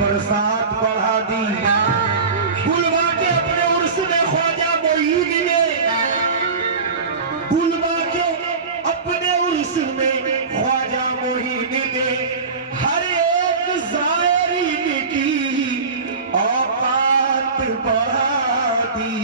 बरसात बढ़ा दी। बुलवा के अपने उर्स में ख्वाजा मोईन ने, बुलवा के अपने उर्स में ख्वाजा मोईन ने हर एक ज़ायरीन की औकात बढ़ा दी।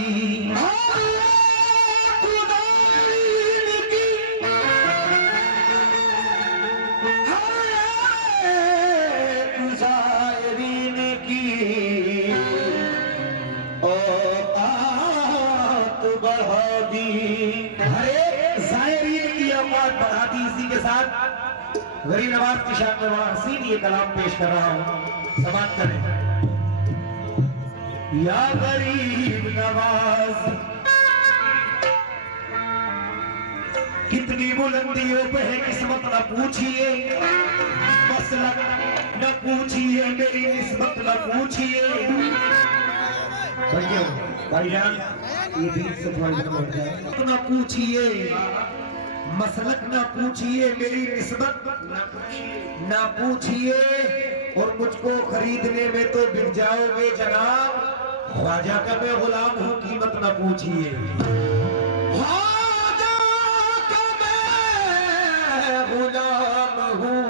बढ़ा दी। इसी के साथ गरीब नवाज की शान में बड़ा हसीन ये कलाम पेश कर रहा हूं, समाप्त करें। या गरीब नवाज कितनी बुलंदियों पे है किस्मत न पूछिए, मसलक न पूछिए, मेरी निस्बत न पूछिए। भाईजान ये बीच से थोड़ा न पूछिए, मसलक ना पूछिए, मेरी निस्बत ना पूछिए, और मुझको खरीदने में तो बिक जाओगे जनाब। ख्वाजा का मैं गुलाम हूँ, कीमत ना पूछिए। ख्वाजा का मैं गुलाम हूँ,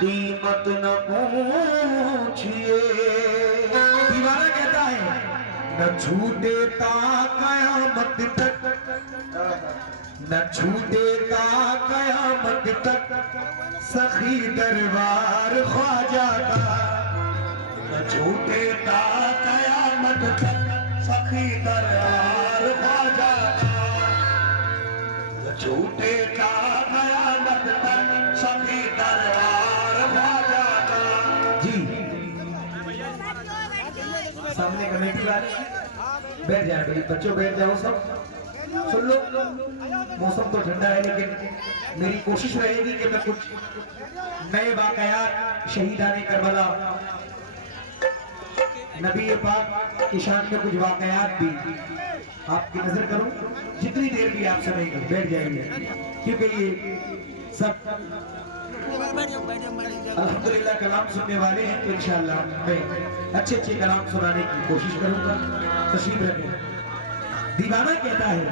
कीमत ना पूछिए। दीवाना कहता है न छूटे ता कयामत तक, न छूटेगा कयामत तक सखी दरबार ख्वाजा का। न छूटेगा कयामत तक सखी दरबार ख्वाजा का। न छूटेगा कयामत तक सखी दरबार ख्वाजा का। जी सामने कमेटी वाले बैठ जाए, मेरे बच्चों बैठ जाओ, सब सुन लो। मौसम तो ठंडा है लेकिन मेरी कोशिश रहेगी कि मैं कुछ नए वाकयात, शहीदाने करबला, नबी पाक की शान में कुछ वाकयात भी आपकी नजर करूं। जितनी देर भी आप सुनेंगे बैठ जाएंगे, क्योंकि ये सब अल्हम्दुलिल्लाह कलाम सुनने वाले हैं। तो इंशाअल्लाह मैं अच्छे अच्छे कलाम सुनाने की कोशिश करूंगा। तशरीफ रखें। दीवाना कहता है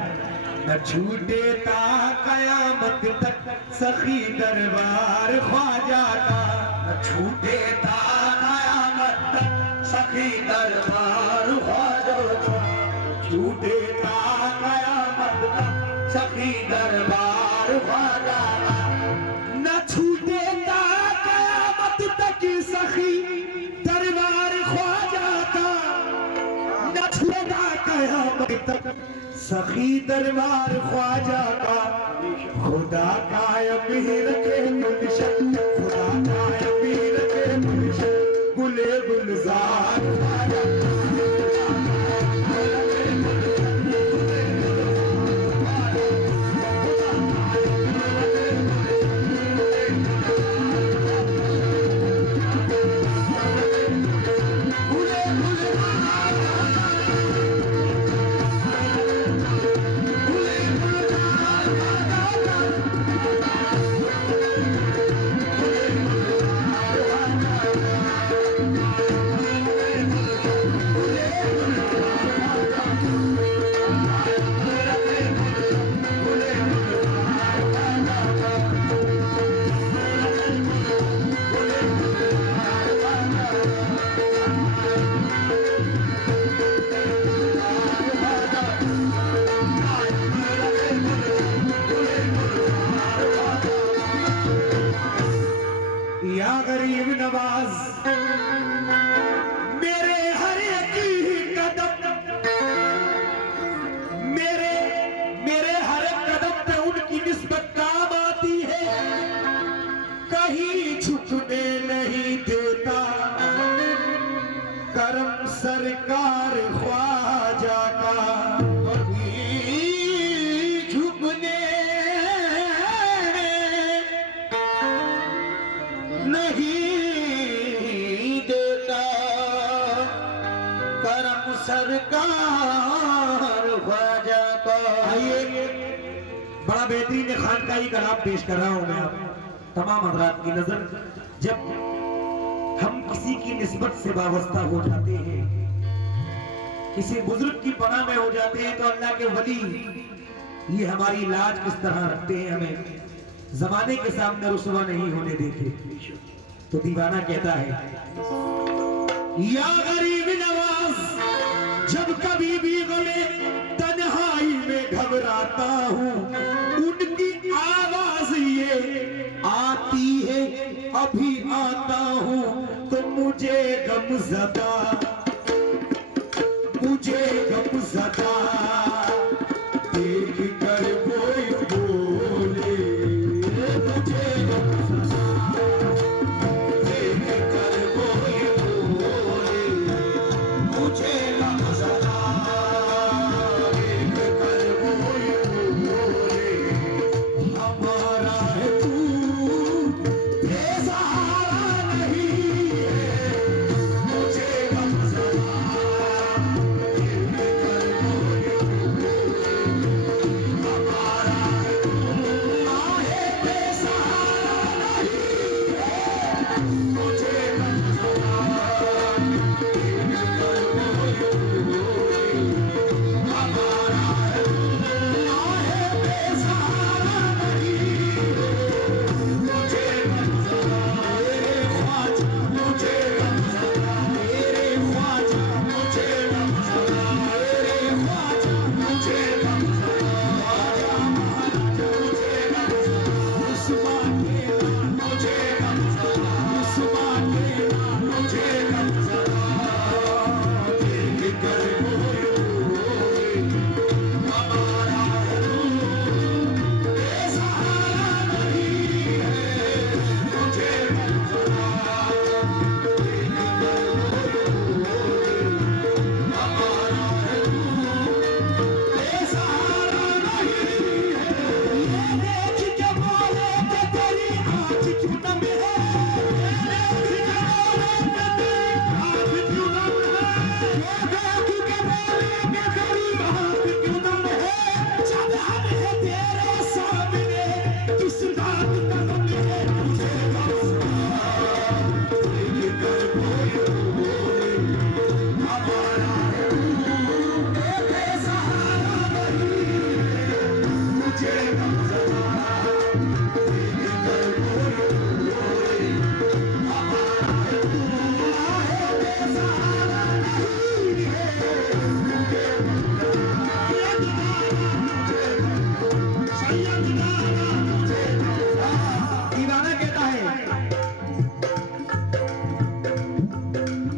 न छूटे ता कयामत तक सखी दरबार ख्वाजा का। न छूटे ता कयामत तक सखी दरबार ख्वाजा का। छूटे ता कयामत तक सखी दरबार ख्वाजा का। न छूटे ता कयामत तक सखी दरबार ख्वाजा का। न छूटा कयामत तक सखी दरबार ख्वाजा का। खुदा कायम ही रखे गुलशन, खुदा कायम ही रखे गुलशन, गुले गुलजार ख्वाजा। या गरीब नवाज मेरे हर एक कदम, मेरे हर कदम पे उनकी निस्बत काम आती है। कहीं झुकने नहीं देता करम सरकार ख्वाजा का। सरकार ख्वाजा का। आइए बड़ा बेहतरीन खानकाही कलाम पेश कर रहा हूं मैं आप तमाम हज़रात की नजर जब हम किसी की निस्बत से वाबस्ता हो जाते हैं, किसी बुजुर्ग की पनाह में हो जाते हैं, तो अल्लाह के वली ये हमारी लाज किस तरह रखते हैं, हमें जमाने के सामने रुसवा नहीं होने देते। तो दीवाना कहता है, या गरीब नवाज, जब कभी भी गले तन्हाई में घबराता हूँ, उनकी आवाज ये आती है, अभी आता हूँ तो मुझे गमज़दा, मुझे गमज़दा देख कर वो बोले, मुझे गमज़दा देख कर वो बोले, मुझे गमज़दा देख कर वो बोले, हमारा है तू बेसहारा नहीं है, मुझे गमज़दा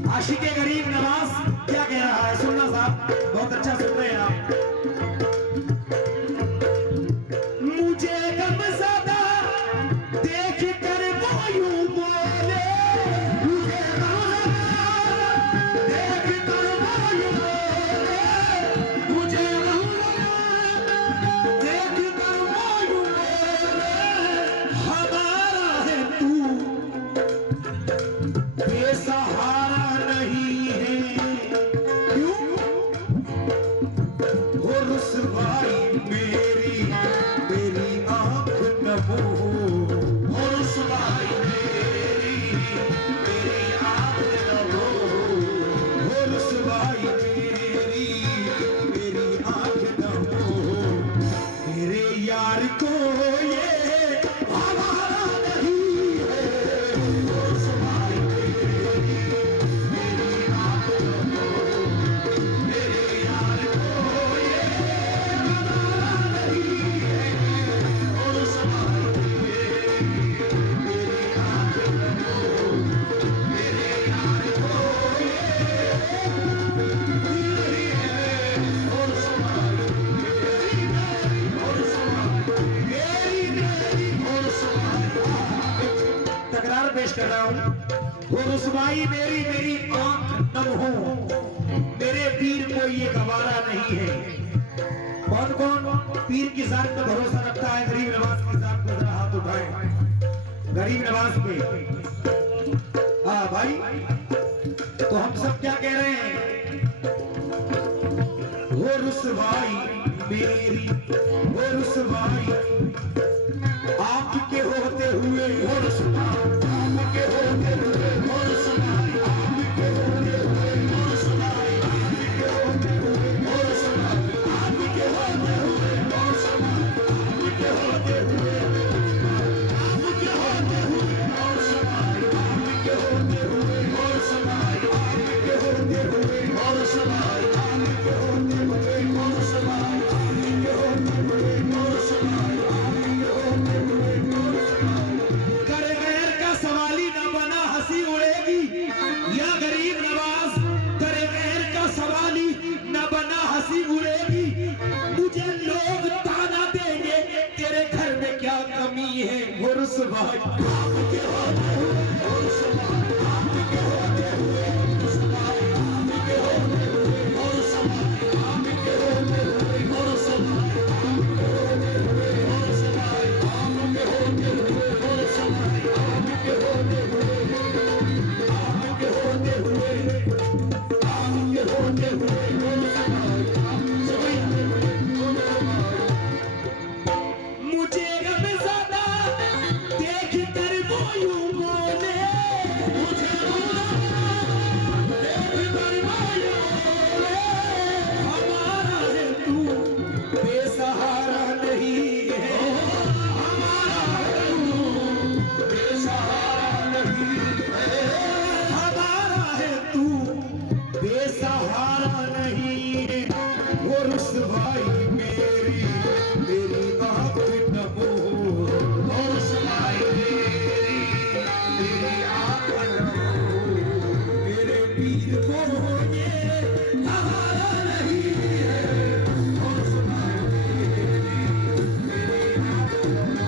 आशिक़े गरीब नवाज क्या कह रहा है, सुनना साहब, बहुत अच्छा सुन रहे हैं आप। मुझे गमज़दा देख कर वो यूं बोले, मुझे गमज़दा देख कर वो यूं बोले, मुझे गमज़दा देख कर वो यूं बोले, हमारा है तू बेसहारा नहीं है, क्यों हो रुसवाई मेरी, मेरी आँख नमो, हो रुसवाई मेरी, मेरी आँख नमो, हो रुसवाई मेरी, मेरी आँख नमो, मेरे यार को ये हवाला नहीं है, हो रुसवाई पेश कर रहा हूं। वो रुसवाई मेरी, मेरी आंख नम हो, मेरे पीर को ये गवारा नहीं है। कौन कौन पीर की जात पर भरोसा रखता है? गरीब नवाज की जात पर जरा हाथ उठाए, गरीब नवाज पे। हाँ भाई, तो हम सब क्या कह रहे हैं? वो रुसवाई मेरी, वो रुसवाई आपके होते हुए, वो रुसवाई आपके नहीं है वो रुसवाई आपके होते हुए, वो रुसवाई आपके होते हुए, रुसवाई आपके होते हुए, वो रुसवाई आपके होते हुए, वो रुसवाई आपके होते हुए, वो रुसवाई आपके होते हुए, वो रुसवाई आपके होते हुए, आपके होते हुए, आपके होते हुए, वो रुसवाई मुझे गम ज़्यादा देख कर वो यूं बोले, मुझे देख कर वो यूं बोले, हमारा है तू बेसहारा नहीं है, हमारा है तू बेसहारा नहीं है, हमारा है तू बेसहारा नहीं है, वो रुसवाई मेरी मेरी आँख नमो, वो रुसवाई मेरी आँख नमो, मेरे पीर को ये सहारा नहीं है, वो रुसवाई मेरी आँख नमो,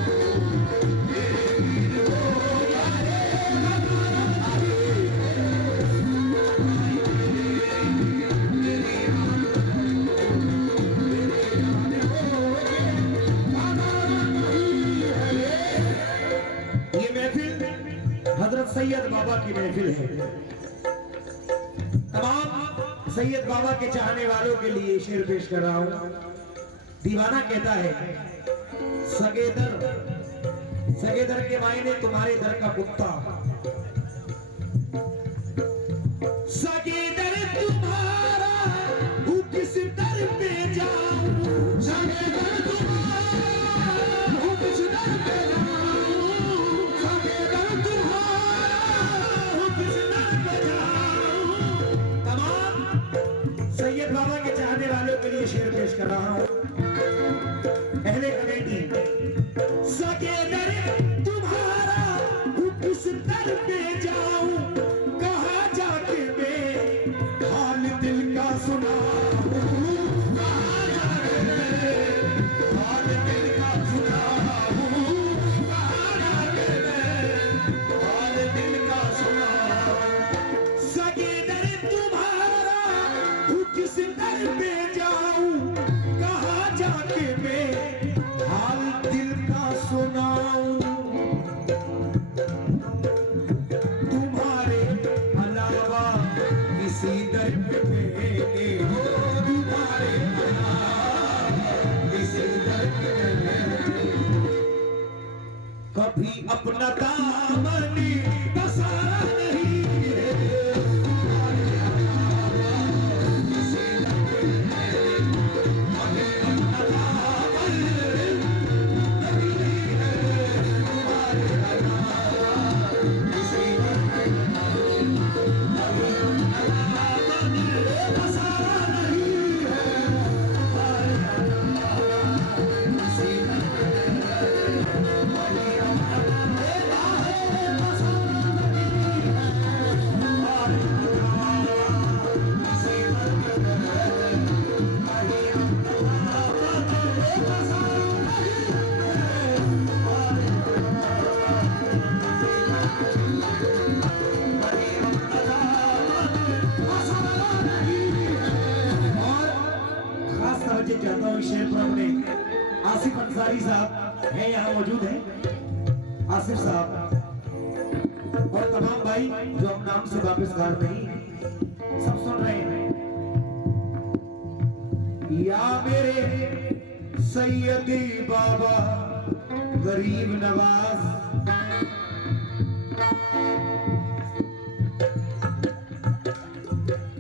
मेरे पीर को ये सहारा नहीं है, मेरी हजरत सैयद बाबा की महफिल है। तमाम सैयद बाबा के चाहने वालों के लिए शेर पेश कर रहा हूं। दीवाना कहता है सगेदर, सगेदर के मायने तुम्हारे दर का कुत्ता, सगेदर तुम्हारा हूँ किस दर पे जाऊं, सगेदर तुम्हारा हूँ किस दर पे जाऊं, सगेदर सैयद बाबा के चाहने वालों के लिए शेर पेश कर रहा हूं। पहले कमेटी सगेदर तुम्हारा हूँ किस दर पे जाऊं, कहाँ जाके मैं हाल दिल का सुनाऊं, कहाँ जाके मैं हाल दिल का सुनाऊं, कहाँ जाके मैं हाल दिल का सुनाऊं, सगेदर तुम्हारा हूँ किस दर पे जाऊं, कहाँ जाके मैं हाल दिल का सुनाऊं, तुम्हारे अलावा किसी दर पे मैंने, तुम्हारे अलावा किसी दर पे मैंने कभी अपना दामन पसारा नहीं है, तुम्हारे अलावा किसी दर पे मैंने कभी अपना दामन नहीं है, तुम्हारे अलावा किसी दर पे मैंने कभी अपना दामन पसारा नहीं है, तुम्हारे अलावा किसी दर पे मैंने कभी अपना दामन पसारा नहीं है, तुम्हारे अलावा किसी दर पे मैंने कभी अपना दामन पसारा नहीं है, तुम्हारे खास तवज्जो चाहता हूँ शेर पर अपने आसिफ अंसारी साहब हैं, यहाँ मौजूद हैं, आसिफ साहब और तमाम भाई जो हम नाम से वापस गार नहीं सब सुन रहे हैं। या मेरे सैयदी बाबा गरीब नवाज,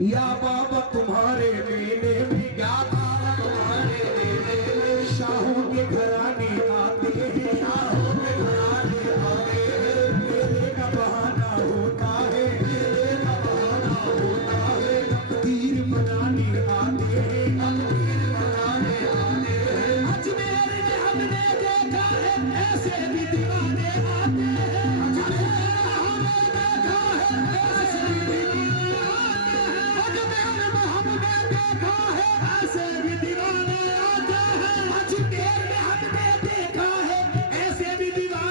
या बाबा तुम्हारे मेले में, या बाबा तुम्हारे मेले में शाहों के घराने आते हैं, शाहों के घराने आते हैं, मेले का बहाना होता है, मेले का बहाना होता है, तीर मनाने आते हैं, तीर मनाने आते हैं, अजमेर में हमने देखा है ऐसे भी दीवाने आते हैं, अजमेर हमने देखा है ऐसे भी दीवाने आते हैं, अजमेर में हमने देखा है ऐसे भी दीवाने आते हैं, अजमेर में हमने देखा है ऐसे भी दीवाने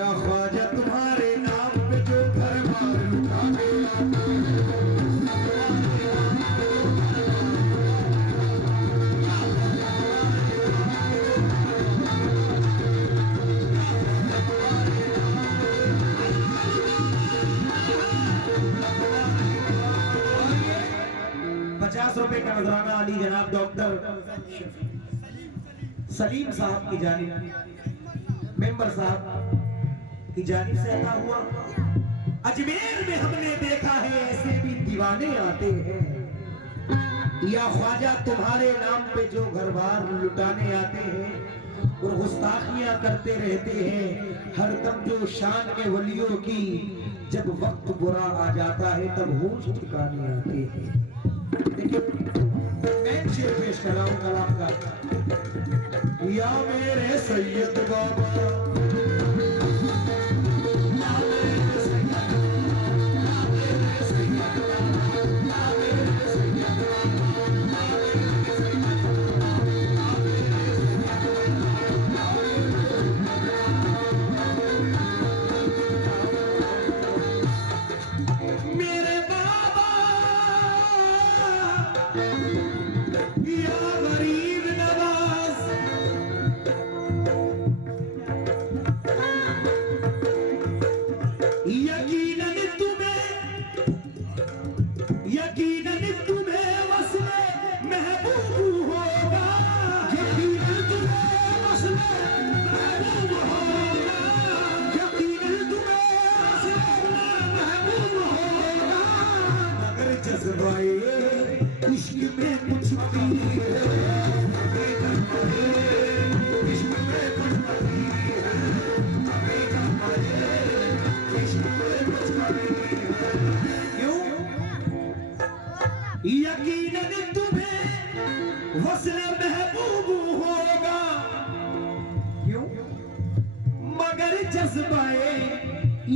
या ख्वाजा तुम्हारे नाम पे जो घर बार लुटाने आते ₹50 का नजराना अली जनाब डॉक्टर सलीम साहब की जानिब मेंबर साहब की जानिब से अता हुआ। अजमेर में हमने देखा है ऐसे भी दीवाने आते हैं। या ख्वाजा तुम्हारे नाम पे जो घर बार लुटाने आते हैं और गुस्ताखियां करते रहते हैं। हर दम जो शान के वलियों की जब वक्त बुरा आ जाता है तब होश ठिकाने आते हैं। मैं शेर पेश कर रहा हूं कलाम का। या मेरे सैयद बाबा इश्क में कुछ यकीनन तुम्हें वस्ल महबूब होगा। क्यों? मगर जज्बाए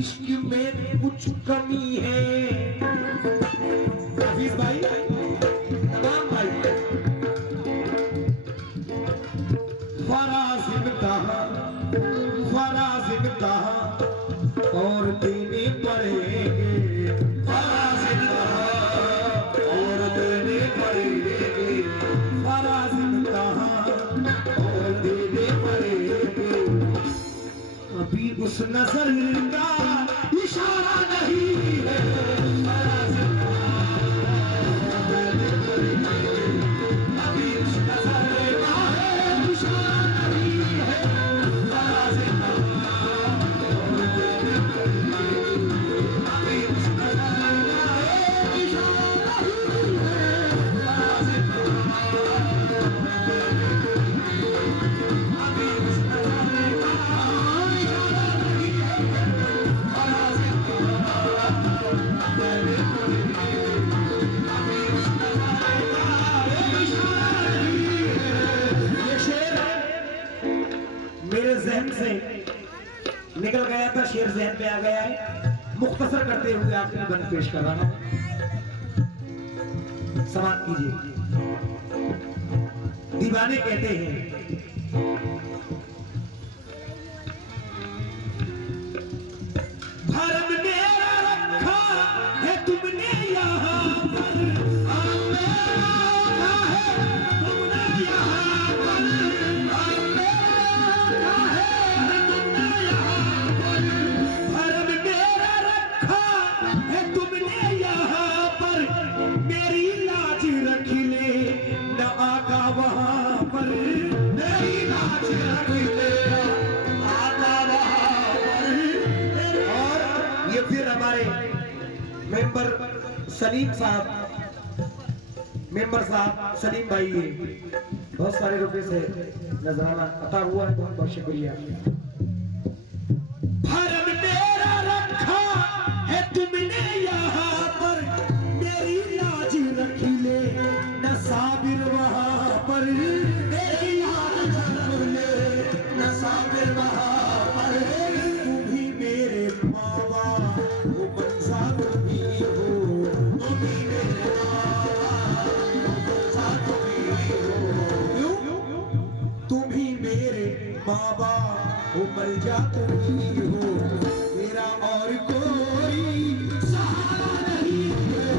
इश्क में कुछ कमी है। हफीज भाई, तमाम भाई, फराज़िम कहा और देने पड़ेंगे। फराज़िम कहा और देने पड़ेंगे। फराज़िम कहा और देने पड़ेंगे। अभी उस नजर का इशारा नहीं है। मेरे जहन से निकल गया था, शेर जहन पे आ गया है। मुख्तसर करते हुए आखिरी बंद पेश कर रहा हूं, समाप्त कीजिए। दीवाने कहते हैं भरम मेरा रखा है तुमने यहाँ पर, मेंबर साहब सलीम भाई, बहुत सारे रुपए से नजराना अता हुआ है, बहुत बहुत शुक्रिया। भरम मेरा रखा है तुमने यहाँ पर, मेरी लाज रख ले न साबिर वहाँ पर, मेरी लाज रख ले न साबिर वहाँ पर। तुम ही मेरे बाबा वो बंसा तुम ही हो, तुम ही मेरे तुम ही मेरे तेरे माँ बाप मर जाते हो, मेरा और कोई सहारा नहीं है।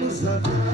मुझे